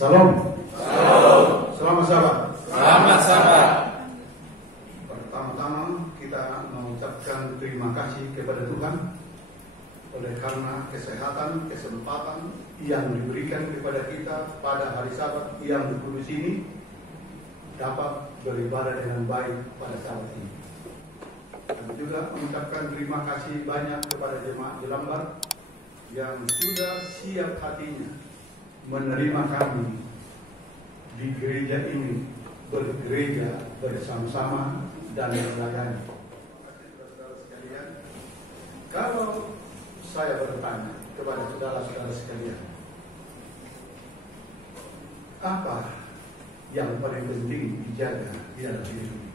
Salam. Salam. Selamat sahabat. Selamat sahabat. Pertama-tama kita mengucapkan terima kasih kepada Tuhan oleh karena kesempatan yang diberikan kepada kita pada hari Sabat yang kudus ini dapat beribadah dengan baik pada Sabat ini. Kami juga mengucapkan terima kasih banyak kepada jemaat Jelambar yang sudah siap hatinya menerima kami di gereja ini, bergereja bersama-sama dan melayani. Saudara sekalian, kalau saya bertanya kepada saudara-saudara sekalian, apa yang paling penting dijaga di dalam hidup ini?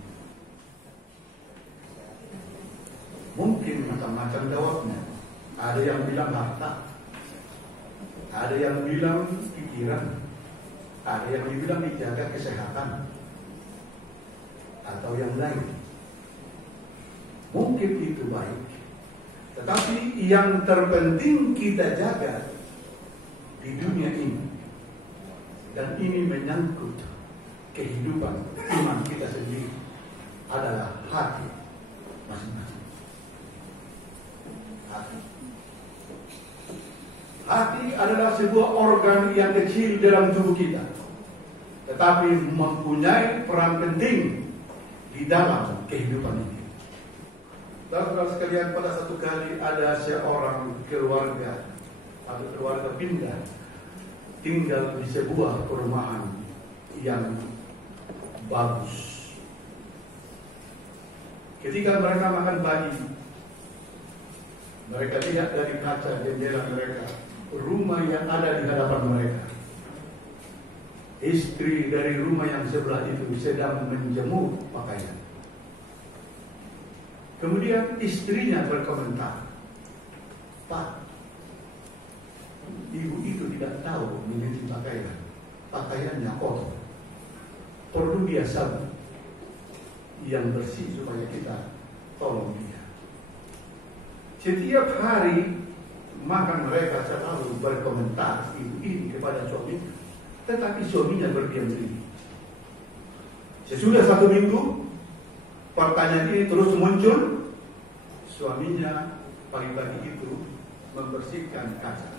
Mungkin macam-macam jawabnya. Ada yang bilang harta, ada yang bilang pikiran, ada yang dibilang dijaga kesehatan, atau yang lain. Mungkin itu baik, tetapi yang terpenting kita jaga di dunia ini, dan ini menyangkut kehidupan iman kita sendiri, adalah hati masing-masing. Hati adalah sebuah organ yang kecil dalam tubuh kita, tetapi mempunyai peran penting di dalam kehidupan ini. Saudara sekalian, pada satu kali ada seorang keluarga atau keluarga pindah tinggal di sebuah perumahan yang bagus. Ketika mereka makan pagi, mereka lihat dari kaca jendela mereka rumah yang ada di hadapan mereka. Istri dari rumah yang sebelah itu sedang menjemur pakaian. Kemudian istrinya berkomentar, "Pak, ibu itu tidak tahu mencuci pakaian. Pakaiannya kotor. Perlu dia sabun yang bersih supaya kita tolong dia." Setiap hari maka mereka selalu berkomentar ibu ini kepada suaminya, tetapi suaminya berdiam diri. Sesudah 1 minggu, pertanyaan ini terus muncul. Suaminya pagi-pagi itu membersihkan kaca.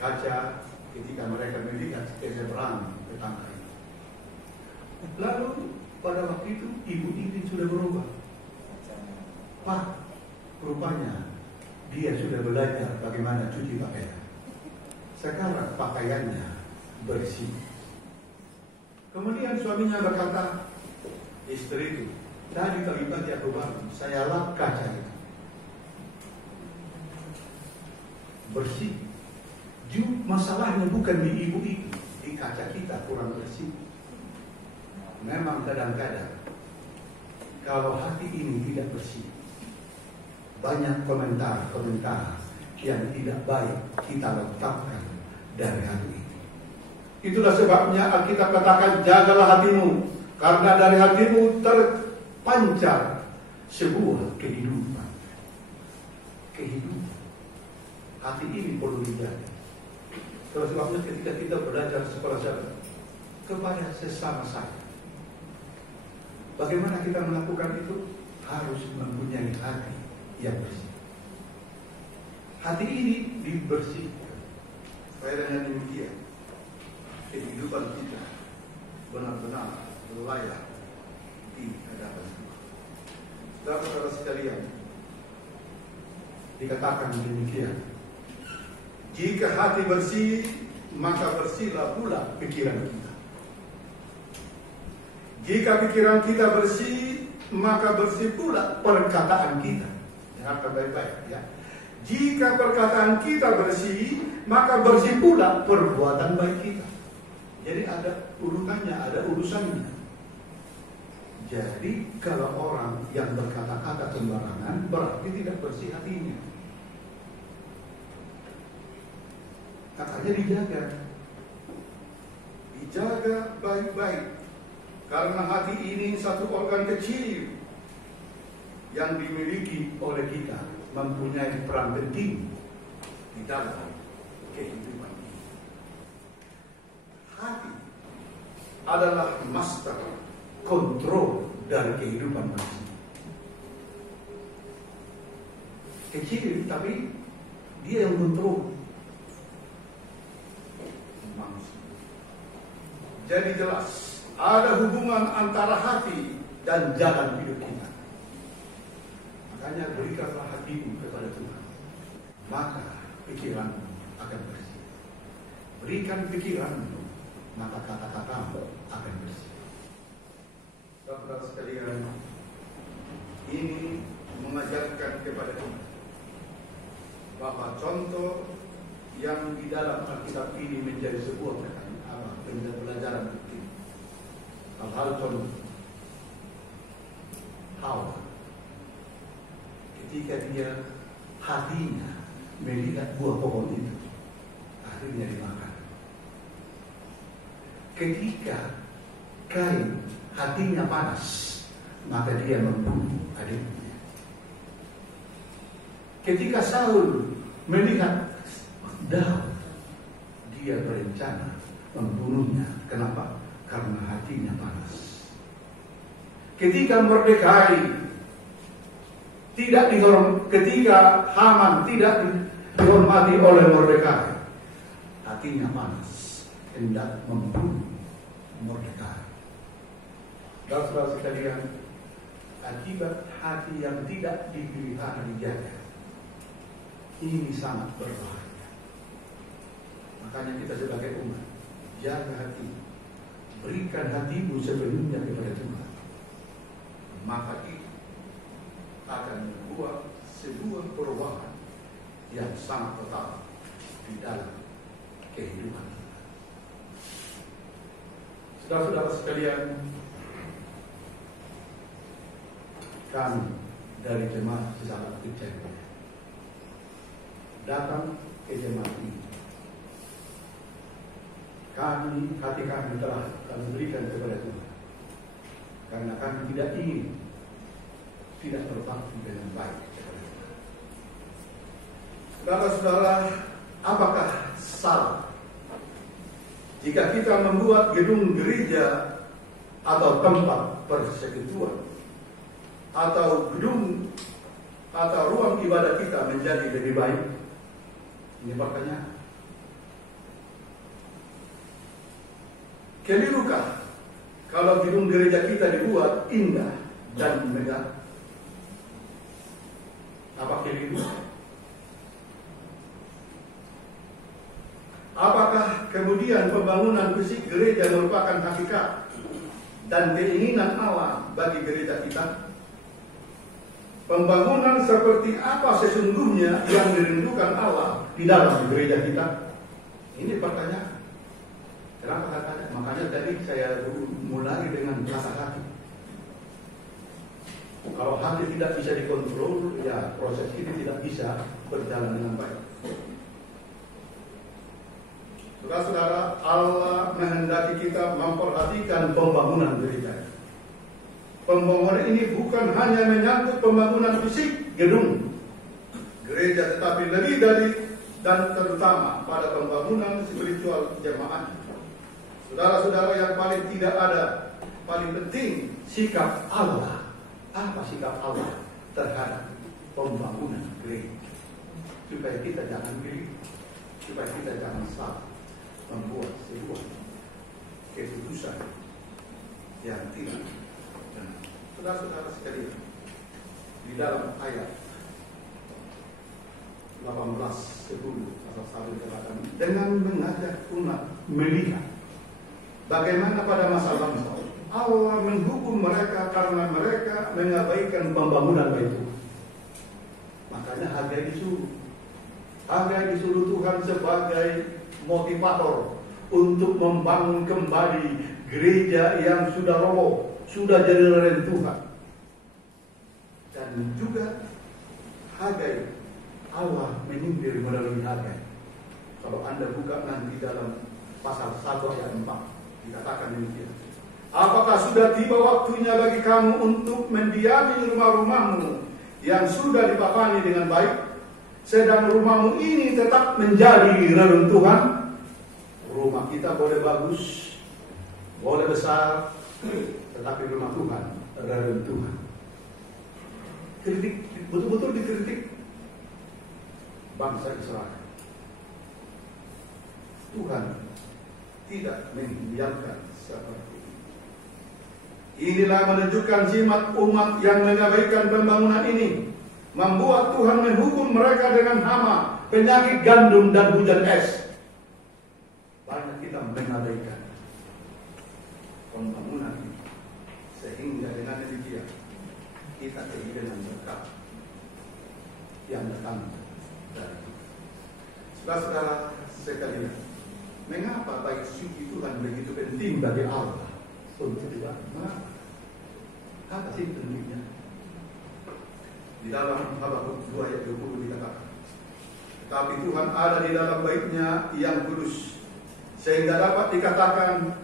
Kaca ketika mereka melihat ke seberang tetangga. Lalu pada waktu itu ibu ini sudah berubah. "Pak, rupanya dia sudah belajar bagaimana cuci pakaian. Sekarang pakaiannya bersih." Kemudian suaminya berkata, "Istri itu, tadi pagi-pagi aku bangun, saya lap kaca itu. Bersih. Masalahnya bukan di ibu itu, di kaca kita kurang bersih." Memang kadang-kadang kalau hati ini tidak bersih, banyak komentar-komentar yang tidak baik kita letakkan dari hati ini. Itulah sebabnya Alkitab katakan, jagalah hatimu, karena dari hatimu terpancar sebuah kehidupan. Kehidupan. Hati ini perlu dijaga. Kalau sebabnya ketika kita belajar sekolah sahabat kepada sesama saya, bagaimana kita melakukan itu? Harus mempunyai hati yang bersih. Hati ini dibersihkan supaya dengan demikian kehidupan kita benar-benar layak di hadapan Tuhan. Saudara-saudara sekalian, dikatakan demikian, jika hati bersih, maka bersihlah pula pikiran kita. Jika pikiran kita bersih, maka bersih pula perkataan kita. Dengarkan baik-baik ya. Jika perkataan kita bersih, maka bersih pula perbuatan baik kita. Jadi ada urutannya, ada urusannya. Jadi kalau orang yang berkata-kata sembarangan, berarti tidak bersih hatinya. Katanya dijaga. Dijaga baik-baik. Karena hati ini satu organ kecil yang dimiliki oleh kita, mempunyai peran penting di dalam kehidupan ini. adalah master kontrol dari kehidupan manusia. Kecil, tapi dia yang kontrol manusia. Jadi jelas ada hubungan antara hati dan jalan hidup kita. Makanya berikanlah hatimu kepada Tuhan, maka pikiranmu akan bersih. Berikan pikiranmu, maka kata-katamu akan bersih. Saudara sekalian, ini mengajarkan kepada kita bahwa contoh yang di dalam Alkitab ini menjadi sebuah pelajaran penting. Hal-hal contoh Hawa ketika dia hatinya melihat buah pohon itu, akhirnya dimakan. Ketika Kain hatinya panas, maka dia membunuh adiknya. Ketika Saul melihat Daud, dia berencana membunuhnya. Kenapa? Karena hatinya panas. Ketika Mordekai tidak dihormati, ketika Haman tidak dihormati oleh Mordekai, hatinya panas, hendak membunuh Mordekai. Dan saudara sekalian, akibat hati yang tidak dipelihara dijaga, ini sangat berbahaya. Makanya kita sebagai umat, jaga hati, berikan hatimu sepenuhnya kepada Tuhan, maka itu akan membuat sebuah perubahan yang sangat total di dalam kehidupan kita. Saudara-saudara sekalian, kami dari jemaat Sesama Kecil datang ke jemaat ini. Hati kami telah kami berikan kepada Tuhan, karena kami tidak ingin tidak berbakti dengan baik kepada Tuhan. Saudara-saudara, apakah salah jika kita membuat gedung gereja atau tempat persekutuan atau gedung atau ruang ibadah kita menjadi lebih baik? Ini pertanyaan. Kelirukah kalau gedung gereja kita dibuat indah dan megah? Apa keliru? Apakah kemudian pembangunan fisik gereja merupakan hakikat dan keinginan Allah bagi gereja kita? Pembangunan seperti apa sesungguhnya yang dirindukan Allah di dalam gereja kita? Ini pertanyaan. Kenapa katanya? Makanya tadi saya mulai dengan rasa hati. Kalau hati tidak bisa dikontrol, ya proses ini tidak bisa berjalan dengan baik. Saudara-saudara, Allah menghendaki kita memperhatikan pembangunan gereja. Pembangunan ini bukan hanya menyangkut pembangunan fisik gedung gereja, tetapi lebih dari dan terutama pada pembangunan spiritual jemaat. Saudara-saudara, yang paling tidak ada, paling penting sikap Allah. Apa sikap Allah terhadap pembangunan gereja? Supaya kita jangan keliru, supaya kita jangan salah membuat sebuah keputusan yang tidak benar. Saudara-saudara sekalian, di dalam ayat 18:10 atau 1 dengan mengajak umat melihat bagaimana pada masa lampau Allah menghukum mereka karena mereka mengabaikan pembangunan itu. Makanya Hagai disuruh Tuhan sebagai motivator untuk membangun kembali gereja yang sudah roboh, sudah jadi reruntuhan. Dan juga Hagai, Allah menyindir melalui Hagai. Kalau Anda buka nanti dalam pasal 1 ayat 4 dikatakan demikian. Apakah sudah tiba waktunya bagi kamu untuk mendiami rumah-rumahmu yang sudah dipapani dengan baik, sedang rumahmu ini tetap menjadi reruntuhan? Rumah kita boleh bagus, boleh besar, tetapi rumah Tuhan reruntuhan. Kritik, betul-betul dikritik bangsa Israel. Tuhan tidak membiarkan seperti ini. Inilah menunjukkan jimat umat yang mengabaikan pembangunan ini, membuat Tuhan menghukum mereka dengan hama, penyakit gandum dan hujan es. Banyak kita mengabaikan pembangunan ini, sehingga dengan demikian kita kehilangan berkat yang datang dari Tuhan. Saudara-saudara sekalian, mengapa bait suci Tuhan begitu penting bagi Allah untuk dibangun? Mengapa? Apa sih pentingnya? Di dalam Habakuk 2 ayat 20 dikatakan, tetapi Tuhan ada di dalam bait-Nya yang kudus, sehingga dapat dikatakan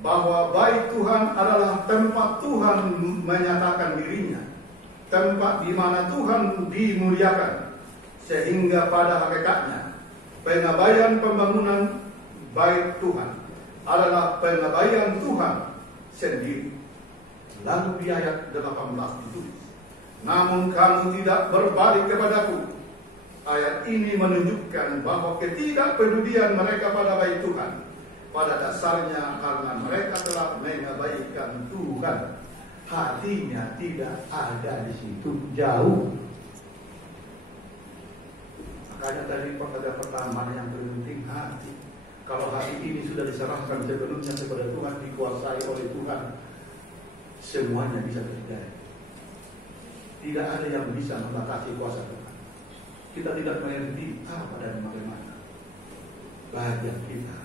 bahwa bait Tuhan adalah tempat Tuhan menyatakan dirinya, tempat di mana Tuhan dimuliakan, sehingga pada hakikatnya pengabaian pembangunan bait Tuhan adalah pengabaian Tuhan sendiri. Lalu di ayat 18 ditulis, namun kamu tidak berbalik kepadaku. Ayat ini menunjukkan bahwa ketidakpedulian mereka pada bait Tuhan pada dasarnya karena mereka telah mengabaikan Tuhan. Hatinya tidak ada di situ, jauh. Makanya tadi pada pertama yang penting hati. Kalau hati ini sudah diserahkan sepenuhnya kepada Tuhan, dikuasai oleh Tuhan, semuanya bisa terjadi. Tidak ada yang bisa membatasi kuasa Tuhan. Kita tidak mengerti apa dan bagaimana. Bahagia kita,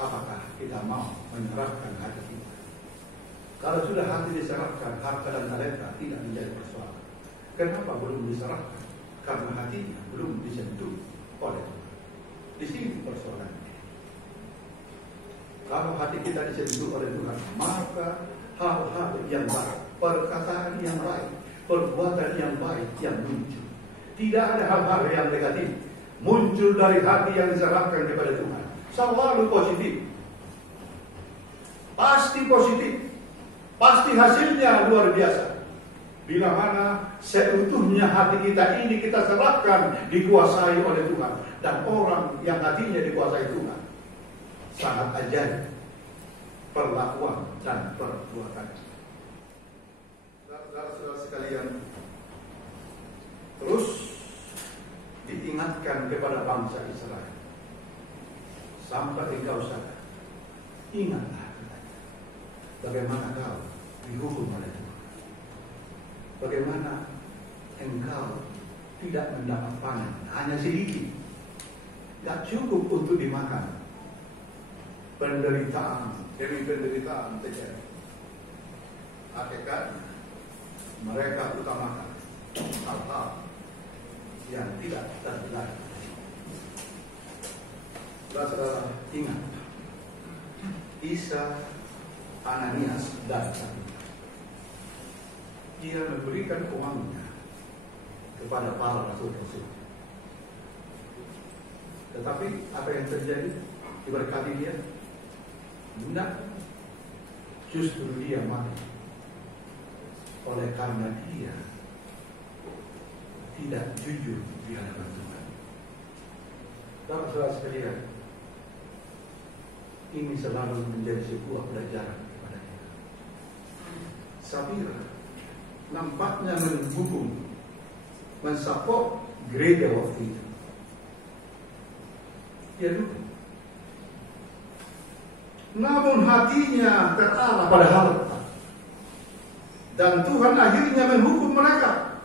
apakah kita mau menyerahkan hati kita? Kalau sudah hati diserahkan, harta dan talenta tidak menjadi persoalan. Kenapa belum diserahkan? Karena hatinya belum disentuh oleh Tuhan. Di sini persoalannya. Kalau hati kita disentuh oleh Tuhan, maka hal-hal yang baik, perkataan yang baik, perbuatan yang baik yang muncul. Tidak ada hal-hal yang negatif muncul dari hati yang diserahkan kepada Tuhan. Selalu positif. Pasti positif. Pasti hasilnya luar biasa. Bila mana seutuhnya hati kita ini kita serahkan, dikuasai oleh Tuhan. Dan orang yang hatinya dikuasai Tuhan, sangat ajaib perlakuan dan perbuatan. Saudara-saudara sekalian, terus diingatkan kepada bangsa Israel, sampai engkau sadar, ingatlah bagaimana kau dihukum oleh Tuhan, bagaimana engkau tidak mendapat panen, hanya sedikit, tidak cukup untuk dimakan. Penderitaan demi penderitaan terjadi. Hakikatnya mereka utamakan hal-hal yang tidak terjadi. Saudara-saudara, ingat, Isa, Ananias dan Safira, dia memberikan uangnya kepada para rasul-rasul. Tetapi apa yang terjadi? Diberkati dia? Tidak. Justru dia mati oleh karena dia tidak jujur di hadapan Tuhan. Saudara-saudara sekalian, ini selalu menjadi sebuah pelajaran kepada kita. Safira nampaknya mendukung, mensupport gereja waktu itu. Dia dukung. Namun hatinya terarah pada harta. Dan Tuhan akhirnya menghukum mereka.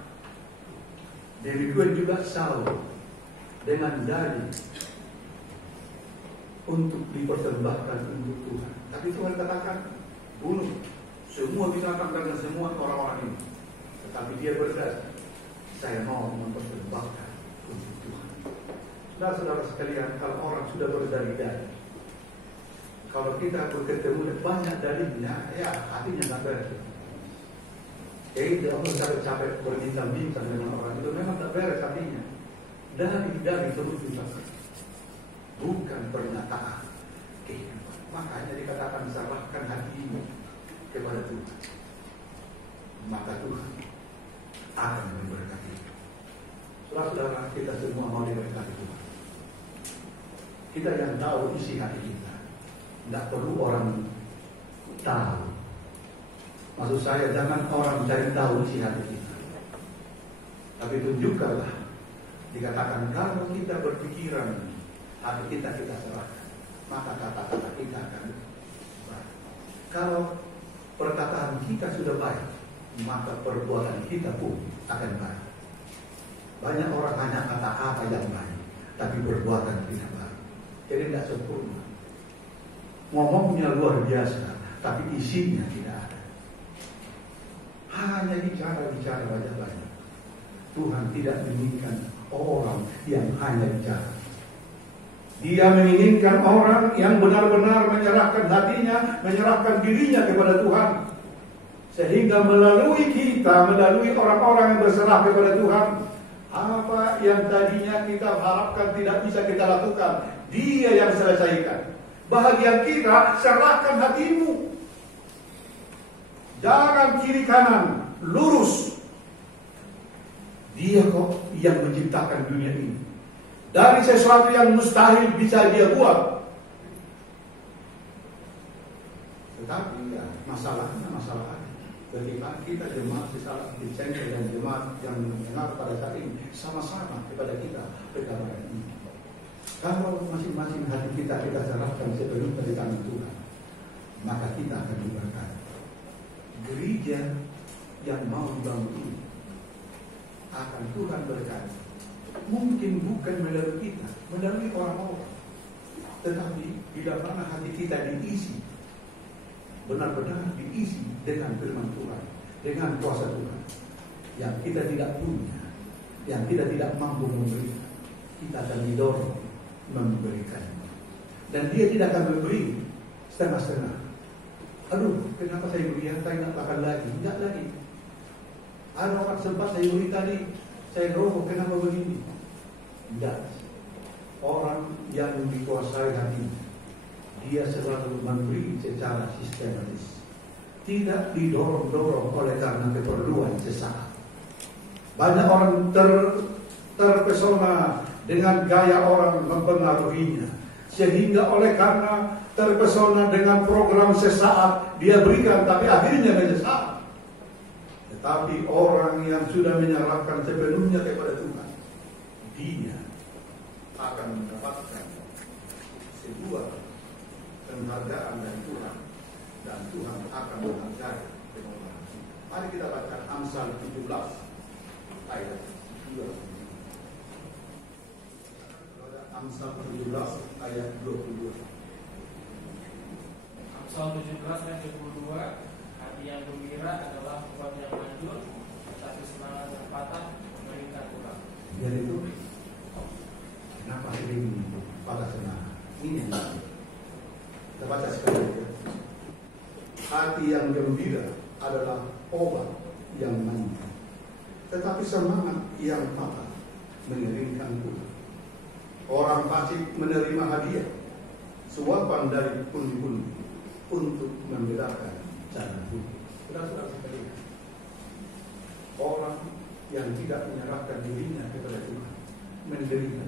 Demikian juga Saul dengan dalih untuk dipersembahkan untuk Tuhan. Tapi Tuhan katakan, bunuh semua binatang dan semua orang-orang ini. Tetapi dia berdalih, saya mau mempersembahkan untuk Tuhan. Saudara-saudara sekalian, kalau orang sudah berdalih-dalih, kalau kita bertemu banyak dalilnya, ya hatinya nggak beres. Jadi dia capek-capek berbincang-bincang dengan orang itu, memang tak beres hatinya. Dari terus bisa, bukan pernyataan kehidupan. Makanya dikatakan serahkan hatimu kepada Tuhan, maka Tuhan akan memberkati. Saudara-saudara, kita semua mau diberkati Tuhan. Kita yang tahu isi hati kita, tidak perlu orang tahu. Maksud saya, jangan orang cari tahu isi hati kita, tapi tunjukkanlah. Dikatakan kalau kita berpikiran hati kita serahkan, maka kata-kata kita akan baik. Kalau perkataan kita sudah baik, maka perbuatan kita pun akan baik. Banyak orang hanya kata-kata yang baik, tapi perbuatan tidak baik. Jadi tidak sempurna. Ngomongnya luar biasa, tapi isinya tidak ada. Hanya bicara banyak-banyak. Tuhan tidak menginginkan orang yang hanya bicara. Dia menginginkan orang yang benar-benar menyerahkan hatinya, menyerahkan dirinya kepada Tuhan. Sehingga melalui kita, melalui orang-orang yang berserah kepada Tuhan, apa yang tadinya kita harapkan tidak bisa kita lakukan, Dia yang selesaikan. Bahagian kita, serahkan hatimu. Jangan kiri kanan, lurus. Dia kok yang menciptakan dunia ini. Dari sesuatu yang mustahil bisa Dia buat. Tetapi ya, masalahnya masalah hati. Bagaimana kita jemaat di Cengkeh dan jemaat yang mendengar pada saat ini sama-sama kepada kita perkara ini. Kalau masing-masing hati kita serahkan sepenuhnya di tangan Tuhan, maka kita akan diberkati. Gereja yang mau dibangun ini akan Tuhan berkati. Mungkin bukan melalui kita, melalui orang-orang, tetapi bila mana hati kita diisi, benar-benar diisi dengan firman Tuhan, dengan kuasa Tuhan, yang kita tidak punya, yang kita tidak mampu memberikan, kita akan didorong memberikan. Dan Dia tidak akan memberi setengah-setengah. Aduh, kenapa saya beri? Saya nak makan lagi. Tidak lagi. Ada orang sempat saya beri tadi, saya roh, kenapa begini? Tidak. Orang yang dikuasai hatinya, dia selalu memberi secara sistematis, tidak didorong-dorong oleh karena keperluan sesaat. Banyak orang terpesona dengan gaya orang mempengaruhinya, sehingga oleh karena terpesona dengan program sesaat dia berikan, tapi akhirnya menyesal. Tetapi orang yang sudah menyerahkan sepenuhnya kepada Tuhan, dia akan mendapatkan sebuah penghargaan dari Tuhan, dan Tuhan akan menghargai kemuliaan. Mari kita baca Amsal 17 ayat 2. Amsal 17 ayat 22. Amsal 17 ayat 22. Hati yang gembira adalah kuat yang manjur, tetapi semangat yang patah memberikan kurang. Jadi itu kenapa sering patah semangat? Ini yang kita baca sekali lagi. Hati yang gembira adalah obat yang manjur, tetapi semangat yang patah mengeringkan kurang. Orang fasik menerima hadiah, suapan dari pundi-pundi untuk membedakan jalan hidup. Saudara-saudara sekalian, orang yang tidak menyerahkan dirinya kepada Tuhan menderita.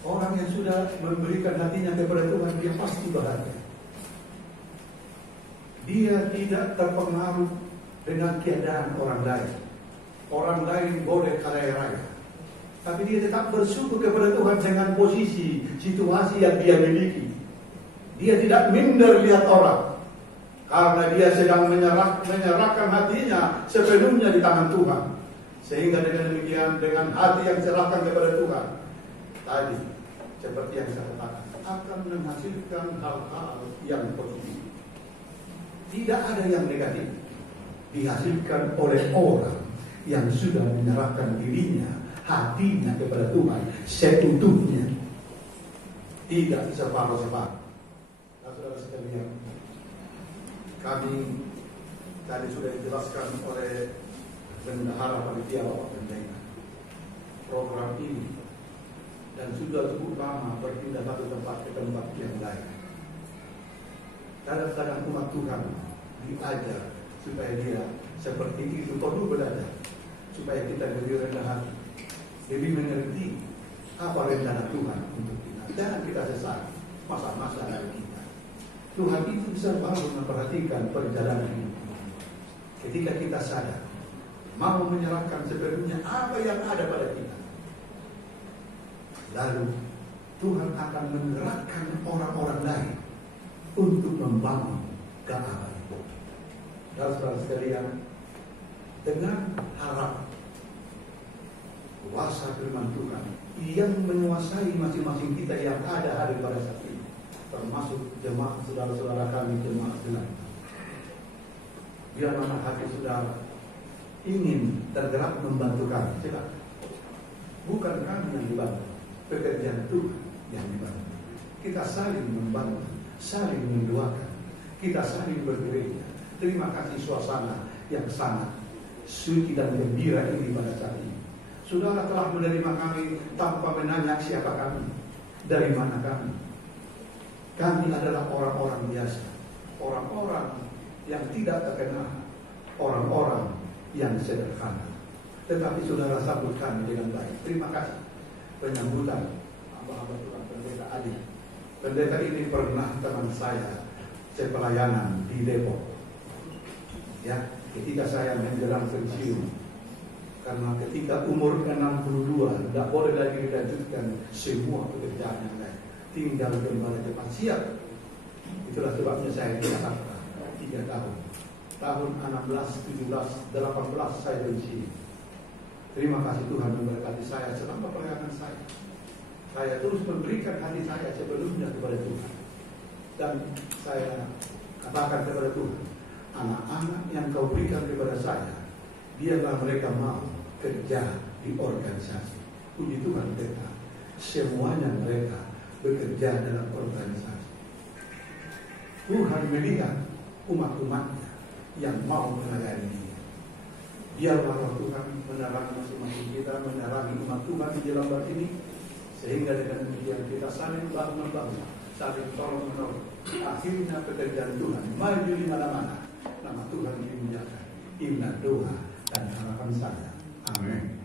Orang yang sudah memberikan hatinya kepada Tuhan, dia pasti bahagia. Dia tidak terpengaruh dengan keadaan orang lain. Orang lain boleh kaya raya, tapi dia tetap bersyukur kepada Tuhan dengan posisi, situasi yang dia miliki. Dia tidak minder lihat orang, karena dia sedang menyerahkan hatinya sepenuhnya di tangan Tuhan. Sehingga dengan demikian, dengan hati yang serahkan kepada Tuhan, tadi seperti yang saya katakan, akan menghasilkan hal-hal yang positif. Tidak ada yang negatif dihasilkan oleh orang yang sudah menyerahkan dirinya, hatinya kepada Tuhan seutuhnya, tidak separuh-separuh. Saudara sekalian, kami tadi sudah dijelaskan oleh bendahara panitia Bapak Pendeta. Program ini dan sudah cukup lama berpindah satu tempat ke tempat yang lain. Kadang-kadang umat Tuhan diajar supaya dia seperti itu perlu belajar, supaya kita lebih rendah hati, lebih mengerti apa rencana Tuhan untuk kita. Jangan kita sesat masa-masa lalu kita. Tuhan itu bisa bangun memperhatikan perjalanan hidup. Ketika kita sadar, mau menyerahkan sepenuhnya apa yang ada pada kita, lalu Tuhan akan menggerakkan orang-orang lain untuk membangun ke arah itu. Dan saudara sekalian, dengan harap kuasa firman Tuhan yang menguasai masing-masing kita yang ada hari pada saat ini, termasuk jemaat saudara-saudara kami, jemaat Tuhan. Bila mana hati saudara ingin tergerak membantu kami, silakan. Bukan kami yang dibantu, pekerjaan Tuhan yang dibantu. Kita saling membantu, saling mendoakan, kita saling bergereja. Terima kasih suasana yang sangat suci dan gembira ini pada saat ini. Saudara telah menerima kami tanpa menanya siapa kami, dari mana kami. Kami adalah orang-orang biasa, orang-orang yang tidak terkenal, orang-orang yang sederhana. Tetapi saudara sambut kami dengan baik. Terima kasih penyambutan hamba-hamba Tuhan Pendeta Adi. Pendeta ini pernah teman saya sepelayanan di Depok. Ya, ketika saya menjelang pensiun, karena ketika umur 62 tidak boleh lagi dilanjutkan semua pekerjaan yang lain, tinggal kembali cepat siap. Itulah sebabnya saya di Jakarta 3 tahun. Tahun 16, 17, 18 saya pensiun. Terima kasih Tuhan memberkati saya selama pelayanan saya. Saya terus memberikan hati saya sebelumnya kepada Tuhan. Dan saya katakan kepada Tuhan, anak-anak yang kau berikan kepada saya, biarlah mereka mau kerja di organisasi. Puji Tuhan mereka, semuanya mereka bekerja dalam organisasi. Tuhan melihat umat-umatnya yang mau melayani dia. Biarlah Roh Tuhan menerangi masing-masing kita, menerangi umat Tuhan di dalam batin ini, sehingga dengan demikian kita saling bangun-bangun, saling tolong-menolong. Akhirnya pekerjaan Tuhan maju di mana-mana. Nama Tuhan dimuliakan. Inilah doa dan harapan saya. Amin.